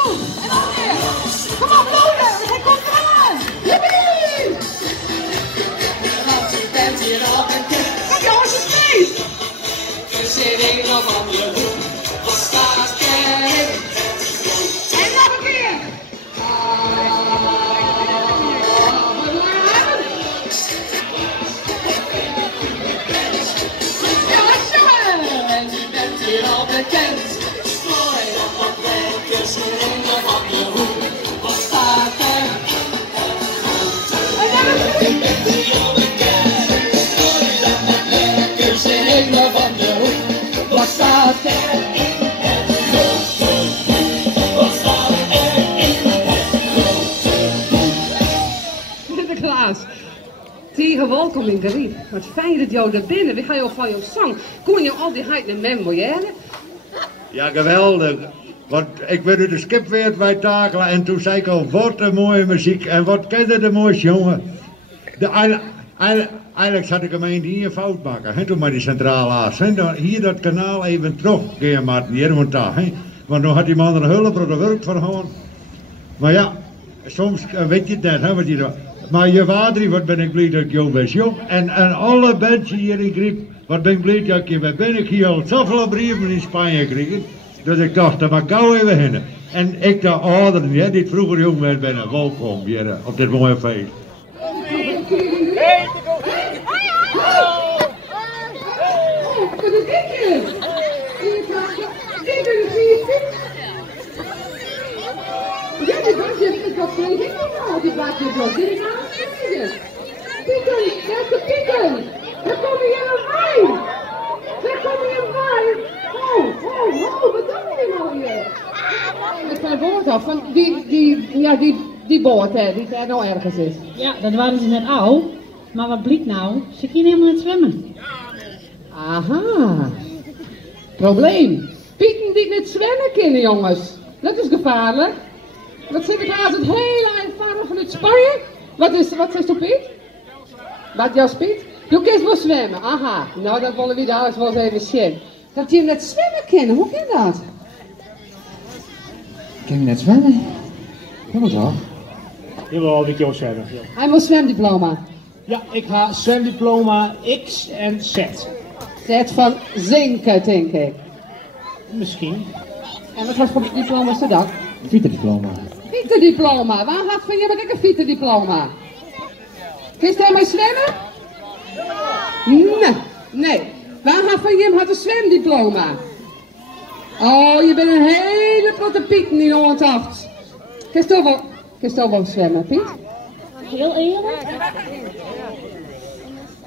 Goed, en dan weer. Kom op, Loden, hij komt eraan. Jippie! Kijk jongens, het feest. En nog een keer. Sinterklaas, tegen welkom in Gariep. Wat fijn dat jou er binnen. We gaan jou van jou zang. Kon je al die heid in memoriëren? Ja, geweldig. Want ik werd de skip weer bij Takelen en toen zei ik al, wat een mooie muziek en wat kende de mooiste jongen. Eigenlijk zat ik gemeente hier een fout maken, hè, toen maar die centrale aas. Hier dat kanaal even teruggaan maar hier want daar, hè. Want dan had die man er hulp voor de werk voor gewoon. Maar ja, soms weet je het net, hè, wat je doet. Maar je vader, wat ben ik blij dat ik jong ben, jong. En alle mensen hier in Griep, wat ben ik blij dat ik hier ben. Ben ik hier al zoveel brieven in Spanje gekregen. Dus ik dacht, dat mag gauw even heen. En ik de ouderen, ja, die vroeger jong werden, ben welkom hier op dit mooie feest. Pieten, daar kom je in wijn. Daar kom je in wijn. Wat doen jullie nou hier? Ik ga het woord af van die boot hè, die daar nou ergens is. Ja, dat waren ze net al. Maar wat blijkt nou? Ze kunnen helemaal niet zwemmen. Aha. Probleem. Pieten die niet zwemmen kunnen, jongens. Dat is gevaarlijk. Dat Sinterklaas het hele eind varen vanuit Spanje. Wat is er, Piet? Wat jouw Piet? Je kunt wel zwemmen, aha. Nou, dat willen we dadelijk wel eens even zien. Dat je net zwemmen kennen, hoe kan dat? Kan je net zwemmen? Ja, wat toch? Jawel, ik wil zwemmen. Ja. Hij moet zwemdiploma. Ja, ik ga zwemdiploma X en Z. Z van zinken, denk ik. Misschien. En wat was voor diploma is er dan? Vieterdiploma. Vieterdiploma. Waar had van je met ik een vieterdiploma? Kun je daarmee zwemmen? Nee. Waar had van je had een zwemdiploma? Oh, je bent een hele platte Piet in 108. Kun je toch wel zwemmen, Piet? Heel eerlijk?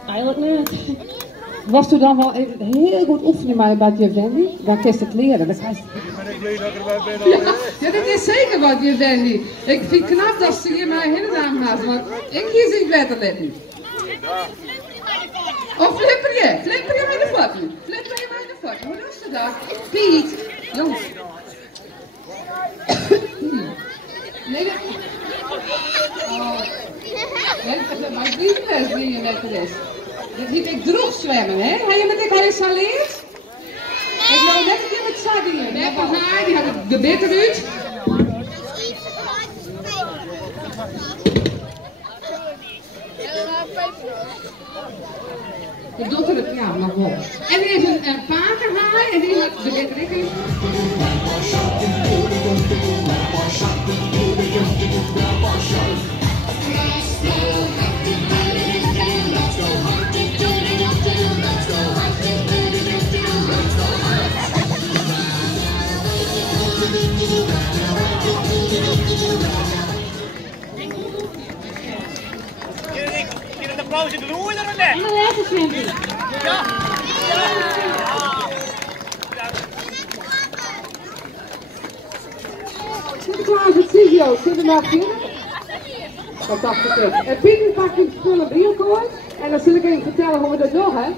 Eigenlijk niet. Was u dan wel even heel goed oefenen maar bij je Wendy? Dan kun je het leren. Dan kan je... Ja, dat is zeker wat je Wendy. Ik vind het knap dat ze hier mij hele naam had, want ik kies niet letterlijk. Of flipper je met de flappen. Flipper je met de flappen. Hoe doe je dat? Piet, jongens. Nee, dat... Oh. Maar ik weet niet wie je lekker is. Dat heet ik droeg zwemmen, hè? Heb je met dit al eens geleerd? Ik wil net een keer met sardine. Net van haar, die had het gebit eruit. Ik doe het, ja, maar wel. En die is een pakenhaai en die is de gebit eruit. Applaus in de loer er net. En dan lekker zwemmen. Ja. Sinterklaas, het zie je ook. Zit maar binnen? Dat dacht ik ook. En Pieter pakt die spullen bij elkaar. En dan zal ik even vertellen hoe we dat doen, hè.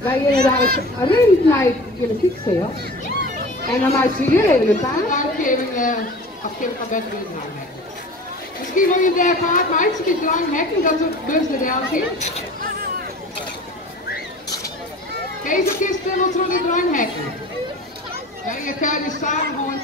Wij hier daar eens alleen naar jullie fietsen, en dan maak je hier even een paar. Afgeven van bed weer naar. Misschien wil je daar paard, maar het is lang hekken, dat het bus er wel zit. Deze kist wil terug in het hekken. Ja, je kan die samen gewoon